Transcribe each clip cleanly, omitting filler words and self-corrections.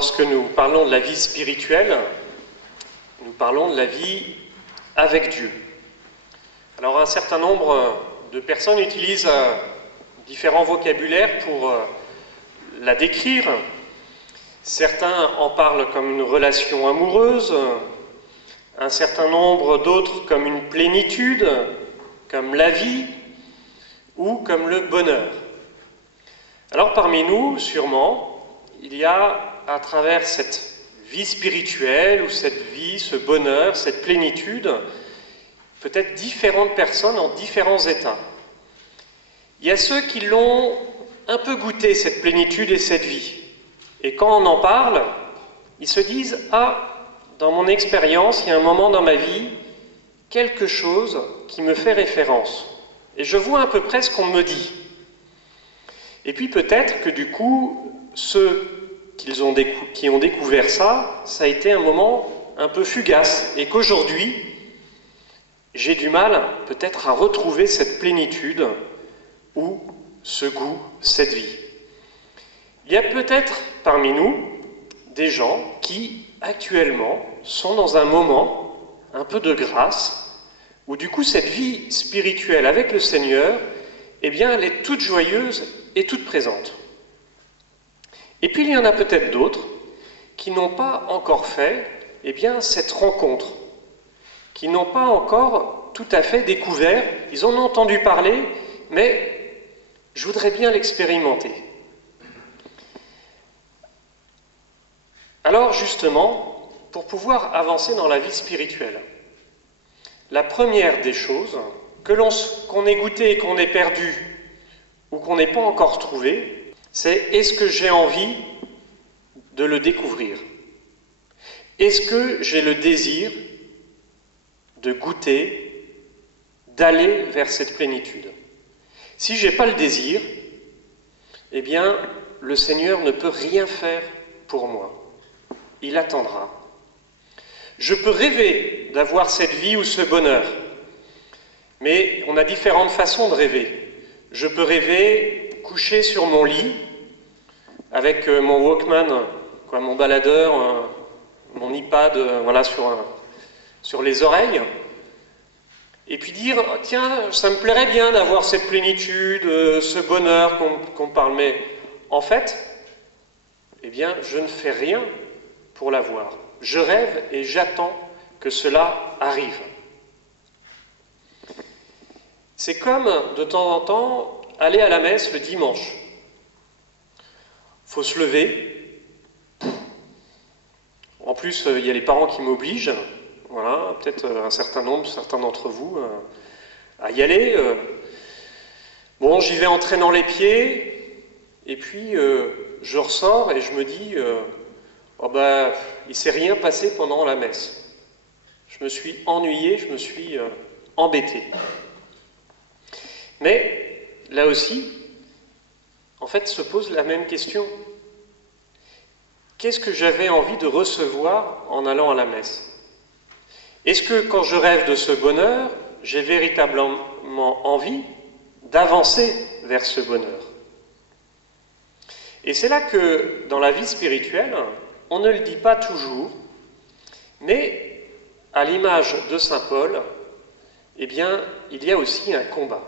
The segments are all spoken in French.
Lorsque nous parlons de la vie spirituelle, nous parlons de la vie avec Dieu. Alors un certain nombre de personnes utilisent différents vocabulaires pour la décrire. Certains en parlent comme une relation amoureuse, un certain nombre d'autres comme une plénitude, comme la vie ou comme le bonheur. Alors parmi nous, sûrement, il y a à travers cette vie spirituelle ou cette vie, ce bonheur, cette plénitude, peut-être différentes personnes en différents états. Il y a ceux qui l'ont un peu goûté, cette plénitude et cette vie. Et quand on en parle, ils se disent « Ah, dans mon expérience, il y a un moment dans ma vie, quelque chose qui me fait référence. Et je vois à peu près ce qu'on me dit. » Et puis peut-être que du coup, ceux qui ont découvert ça, ça a été un moment un peu fugace. Et qu'aujourd'hui, j'ai du mal peut-être à retrouver cette plénitude ou ce goût, cette vie. Il y a peut-être parmi nous des gens qui, actuellement, sont dans un moment un peu de grâce, où du coup cette vie spirituelle avec le Seigneur, eh bien, elle est toute joyeuse et toute présente. Et puis il y en a peut-être d'autres qui n'ont pas encore fait, eh bien, cette rencontre, qui n'ont pas encore tout à fait découvert, ils en ont entendu parler, mais je voudrais bien l'expérimenter. Alors justement, pour pouvoir avancer dans la vie spirituelle, la première des choses, qu'on ait goûté et qu'on ait perdu, ou qu'on n'ait pas encore trouvé, c'est est-ce que j'ai envie de le découvrir? Est-ce que j'ai le désir de goûter, d'aller vers cette plénitude? Si je n'ai pas le désir, eh bien, le Seigneur ne peut rien faire pour moi. Il attendra. Je peux rêver d'avoir cette vie ou ce bonheur, mais on a différentes façons de rêver. Je peux rêver couché sur mon lit, avec mon Walkman, mon baladeur, mon iPad, voilà, sur les oreilles, et puis dire, oh, tiens, ça me plairait bien d'avoir cette plénitude, ce bonheur qu'on parle, mais en fait, eh bien, je ne fais rien pour l'avoir. Je rêve et j'attends que cela arrive. C'est comme, de temps en temps, aller à la messe le dimanche. Il faut se lever. En plus, il y a les parents qui m'obligent. Voilà, peut-être certains d'entre vous, à y aller. Bon, j'y vais en traînant les pieds, et puis je ressors et je me dis, oh ben, il ne s'est rien passé pendant la messe. Je me suis ennuyé, je me suis embêté. Mais là aussi, en fait, se pose la même question. Qu'est-ce que j'avais envie de recevoir en allant à la messe? Est-ce que quand je rêve de ce bonheur, j'ai véritablement envie d'avancer vers ce bonheur? Et c'est là que, dans la vie spirituelle, on ne le dit pas toujours, mais à l'image de saint Paul, eh bien, il y a aussi un combat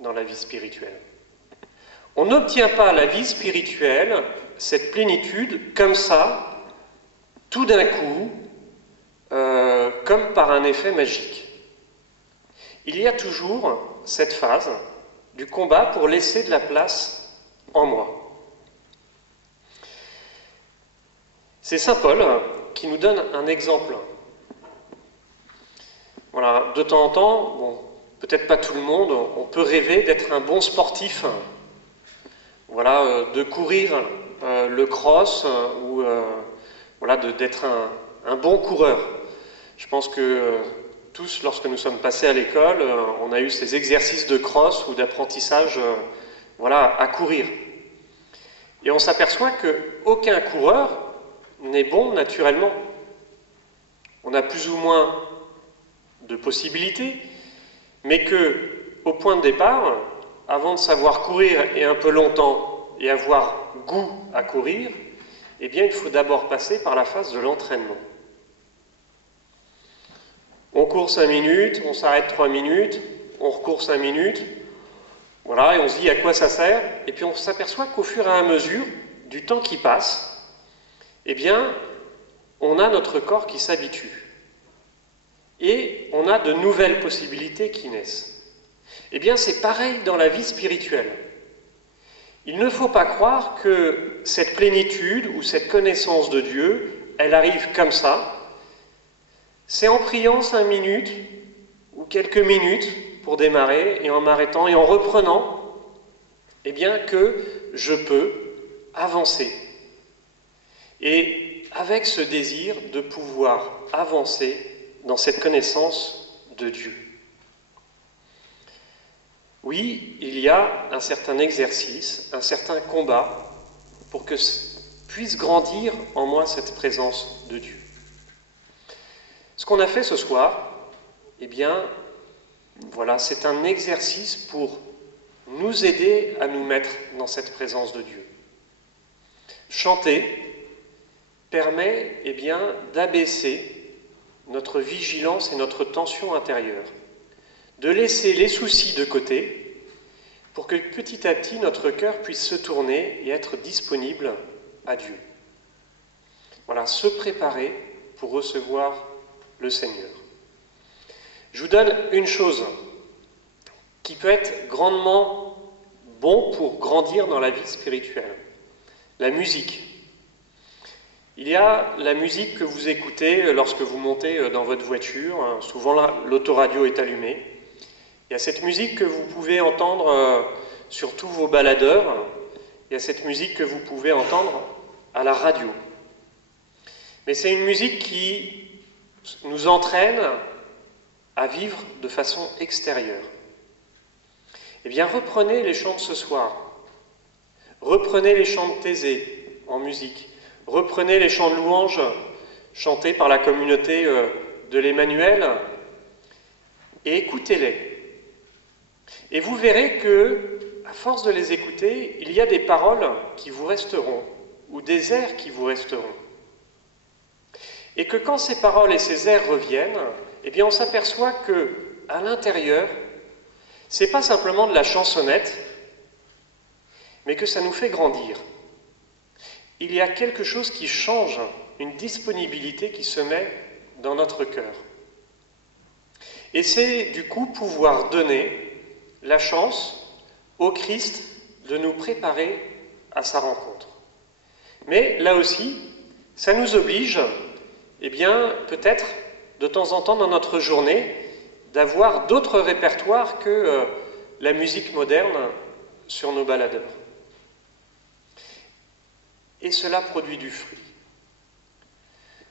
dans la vie spirituelle. On n'obtient pas la vie spirituelle, cette plénitude, comme ça, tout d'un coup, comme par un effet magique. Il y a toujours cette phase du combat pour laisser de la place en moi. C'est saint Paul qui nous donne un exemple. Voilà, de temps en temps, bon, peut-être pas tout le monde, on peut rêver d'être un bon sportif, voilà, de courir le cross ou voilà, d'être un bon coureur. Je pense que tous, lorsque nous sommes passés à l'école, on a eu ces exercices de cross ou d'apprentissage voilà, à courir. Et on s'aperçoit qu'aucun coureur n'est bon naturellement. On a plus ou moins de possibilités, mais qu'au point de départ, avant de savoir courir et un peu longtemps et avoir goût à courir, eh bien, il faut d'abord passer par la phase de l'entraînement. On court 5 minutes, on s'arrête 3 minutes, on recourt 5 minutes, voilà, et on se dit à quoi ça sert, et puis on s'aperçoit qu'au fur et à mesure du temps qui passe, eh bien, on a notre corps qui s'habitue. Et on a de nouvelles possibilités qui naissent. Eh bien, c'est pareil dans la vie spirituelle. Il ne faut pas croire que cette plénitude ou cette connaissance de Dieu, elle arrive comme ça. C'est en priant 5 minutes ou quelques minutes pour démarrer et en m'arrêtant et en reprenant, eh bien, que je peux avancer. Et avec ce désir de pouvoir avancer dans cette connaissance de Dieu. Oui, il y a un certain exercice, un certain combat pour que puisse grandir en moi cette présence de Dieu. Ce qu'on a fait ce soir, eh bien, voilà, c'est un exercice pour nous aider à nous mettre dans cette présence de Dieu. Chanter permet, eh bien, d'abaisser notre vigilance et notre tension intérieure, de laisser les soucis de côté pour que petit à petit notre cœur puisse se tourner et être disponible à Dieu. Voilà, se préparer pour recevoir le Seigneur. Je vous donne une chose qui peut être grandement bon pour grandir dans la vie spirituelle, la musique. Il y a la musique que vous écoutez lorsque vous montez dans votre voiture, souvent l'autoradio est allumée. Il y a cette musique que vous pouvez entendre sur tous vos baladeurs, il y a cette musique que vous pouvez entendre à la radio. Mais c'est une musique qui nous entraîne à vivre de façon extérieure. Eh bien, reprenez les chants de ce soir, reprenez les chants de Thésée en musique, reprenez les chants de louange chantés par la communauté de l'Emmanuel et écoutez-les. Et vous verrez que, à force de les écouter, il y a des paroles qui vous resteront ou des airs qui vous resteront. Et que quand ces paroles et ces airs reviennent, eh bien on s'aperçoit que, à l'intérieur, c'est pas simplement de la chansonnette, mais que ça nous fait grandir. Il y a quelque chose qui change, une disponibilité qui se met dans notre cœur. Et c'est du coup pouvoir donner la chance au Christ de nous préparer à sa rencontre. Mais là aussi, ça nous oblige, eh bien, peut-être de temps en temps dans notre journée, d'avoir d'autres répertoires que la musique moderne sur nos baladeurs. Et cela produit du fruit.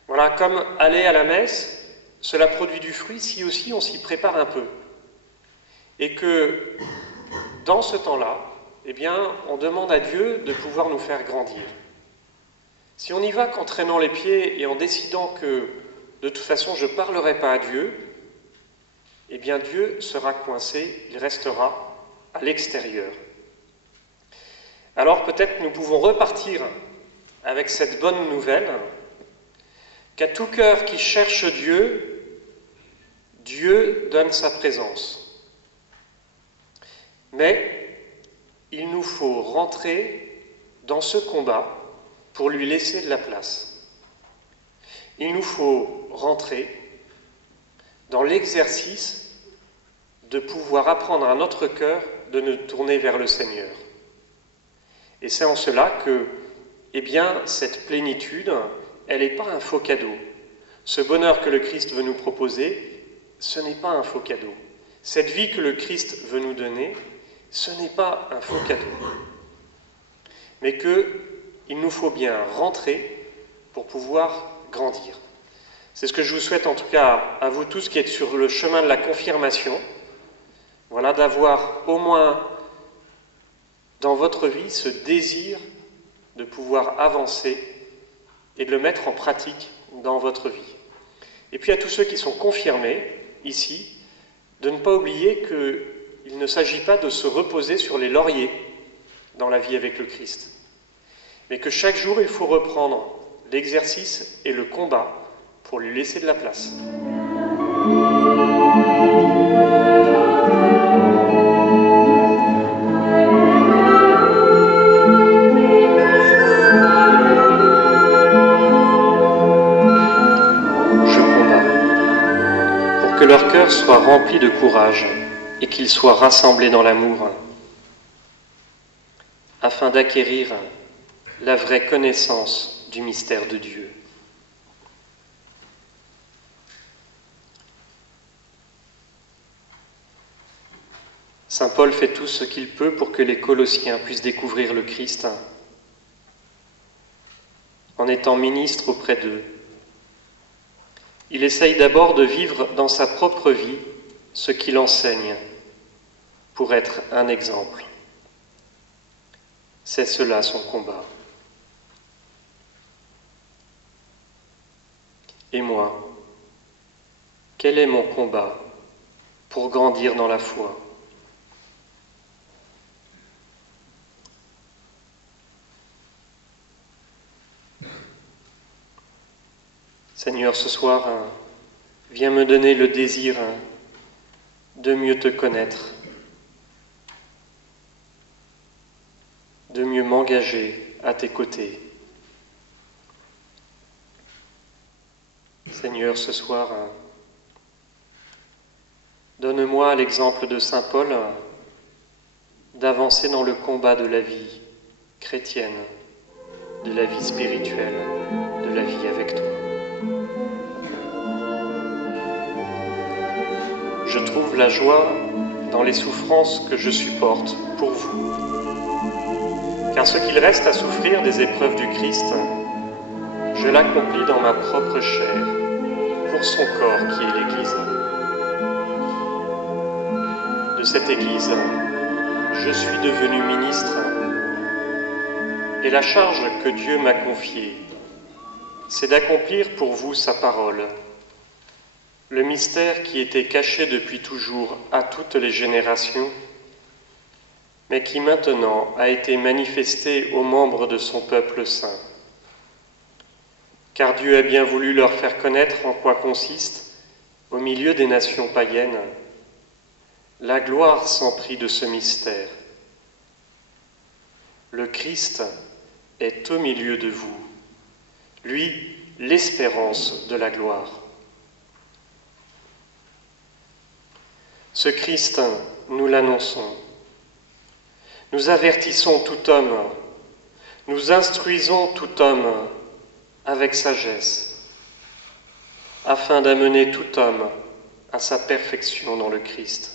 Voilà, comme aller à la messe, cela produit du fruit si aussi on s'y prépare un peu. Et que dans ce temps-là, eh bien, on demande à Dieu de pouvoir nous faire grandir. Si on y va qu'en traînant les pieds et en décidant que de toute façon je ne parlerai pas à Dieu, eh bien Dieu sera coincé, il restera à l'extérieur. Alors peut-être nous pouvons repartir avec cette bonne nouvelle qu'à tout cœur qui cherche Dieu, Dieu donne sa présence. Mais il nous faut rentrer dans ce combat pour lui laisser de la place. Il nous faut rentrer dans l'exercice de pouvoir apprendre à notre cœur de nous tourner vers le Seigneur. Et c'est en cela que, eh bien, cette plénitude, elle n'est pas un faux cadeau. Ce bonheur que le Christ veut nous proposer, ce n'est pas un faux cadeau. Cette vie que le Christ veut nous donner, ce n'est pas un faux cadeau. Mais qu'il nous faut bien rentrer pour pouvoir grandir. C'est ce que je vous souhaite en tout cas à vous tous qui êtes sur le chemin de la confirmation. Voilà, d'avoir au moins dans votre vie ce désir de pouvoir avancer et de le mettre en pratique dans votre vie. Et puis à tous ceux qui sont confirmés ici, de ne pas oublier qu'il ne s'agit pas de se reposer sur les lauriers dans la vie avec le Christ, mais que chaque jour il faut reprendre l'exercice et le combat pour lui laisser de la place. Je combats pour que leur cœur soit rempli de courage et qu'ils soient rassemblés dans l'amour, afin d'acquérir la vraie connaissance du mystère de Dieu. Saint Paul fait tout ce qu'il peut pour que les Colossiens puissent découvrir le Christ en étant ministre auprès d'eux. Il essaye d'abord de vivre dans sa propre vie ce qu'il enseigne pour être un exemple. C'est cela son combat. Et moi, quel est mon combat pour grandir dans la foi ? Seigneur, ce soir, viens me donner le désir de mieux te connaître, de mieux m'engager à tes côtés. Seigneur, ce soir, donne-moi l'exemple de Saint Paul d'avancer dans le combat de la vie chrétienne, de la vie spirituelle, de la vie avec toi. Je trouve la joie dans les souffrances que je supporte pour vous. Car ce qu'il reste à souffrir des épreuves du Christ, je l'accomplis dans ma propre chair, pour son corps qui est l'Église. De cette Église, je suis devenu ministre, et la charge que Dieu m'a confiée, c'est d'accomplir pour vous sa parole, le mystère qui était caché depuis toujours à toutes les générations, mais qui maintenant a été manifesté aux membres de son peuple saint. Car Dieu a bien voulu leur faire connaître en quoi consiste, au milieu des nations païennes, la gloire sans prix de ce mystère. Le Christ est au milieu de vous, lui, l'espérance de la gloire. Ce Christ, nous l'annonçons. Nous avertissons tout homme, nous instruisons tout homme avec sagesse, afin d'amener tout homme à sa perfection dans le Christ.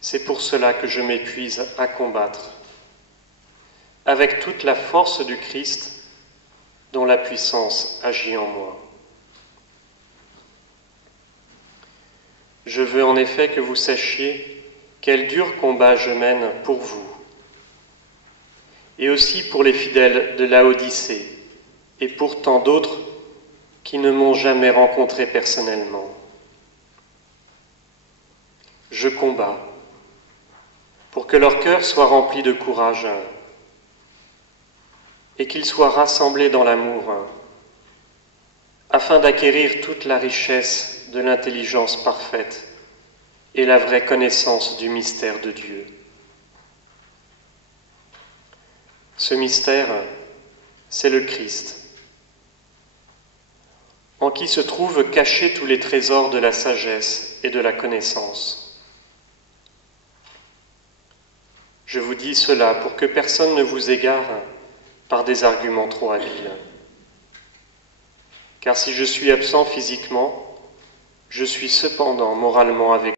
C'est pour cela que je m'épuise à combattre, avec toute la force du Christ dont la puissance agit en moi. Je veux en effet que vous sachiez quel dur combat je mène pour vous, et aussi pour les fidèles de Laodicée, et pour tant d'autres qui ne m'ont jamais rencontré personnellement. Je combats pour que leur cœur soit rempli de courage et qu'ils soient rassemblés dans l'amour, afin d'acquérir toute la richesse de l'intelligence parfaite et la vraie connaissance du mystère de Dieu. Ce mystère, c'est le Christ, en qui se trouvent cachés tous les trésors de la sagesse et de la connaissance. Je vous dis cela pour que personne ne vous égare par des arguments trop habiles. Car si je suis absent physiquement, je suis cependant moralement avec